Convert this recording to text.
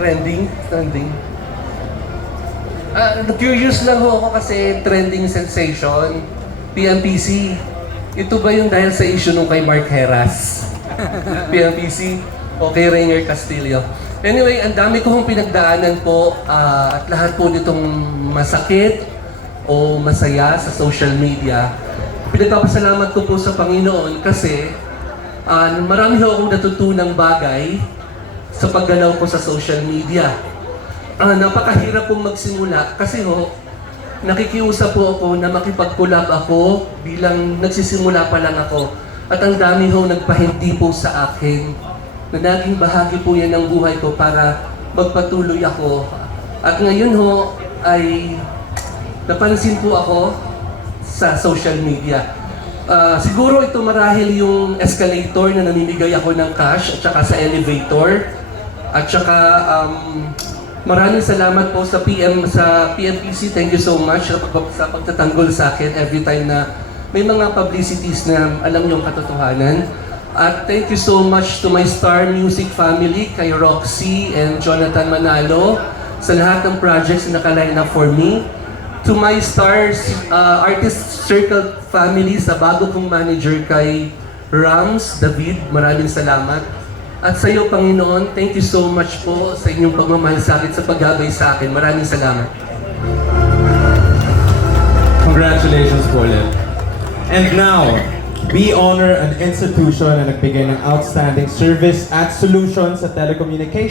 Trending. Curious lang ho ako kasi trending sensation, PMPC. Ito ba yung dahil sa issue nung kay Mark Heras? PMPC o kay Rainier Castillo? Anyway, ang dami ko hong pinagdaanan po at lahat po nitong masakit o masaya sa social media. Pinagpapasalamat ko po sa Panginoon kasi marami ho akong natutunang bagay sa paggalaw ko sa social media. Napakahirap pong magsimula kasi ho, nakikiusap po ako na makipag-collab ako bilang nagsisimula pa lang ako. At ang dami ho nagpahindi po sa akin na naging bahagi po yan ng buhay ko para magpatuloy ako. At ngayon ho ay napansin po ako sa social media. Siguro ito marahil yung escalator na namimigay ako ng cash at saka sa elevator. At saka maraming salamat po sa PMPC. Thank you so much sa pagtatanggol sa akin every time na may mga publicities na alam yung katotohanan. At thank you so much to my Star Music family, kay Roxy and Jonathan Manalo, sa lahat ng projects na nakaline up for me. To my Stars Artist Circle family, sa bago kong manager kay Rams David, maraming salamat. At sa iyo, Panginoon, thank you so much po sa inyong pagmamahal sa akin, sa paggabay sa akin. Maraming salamat. Congratulations po ulit. And now, we honor an institution na nagbigay ng outstanding service at solution sa telecommunications.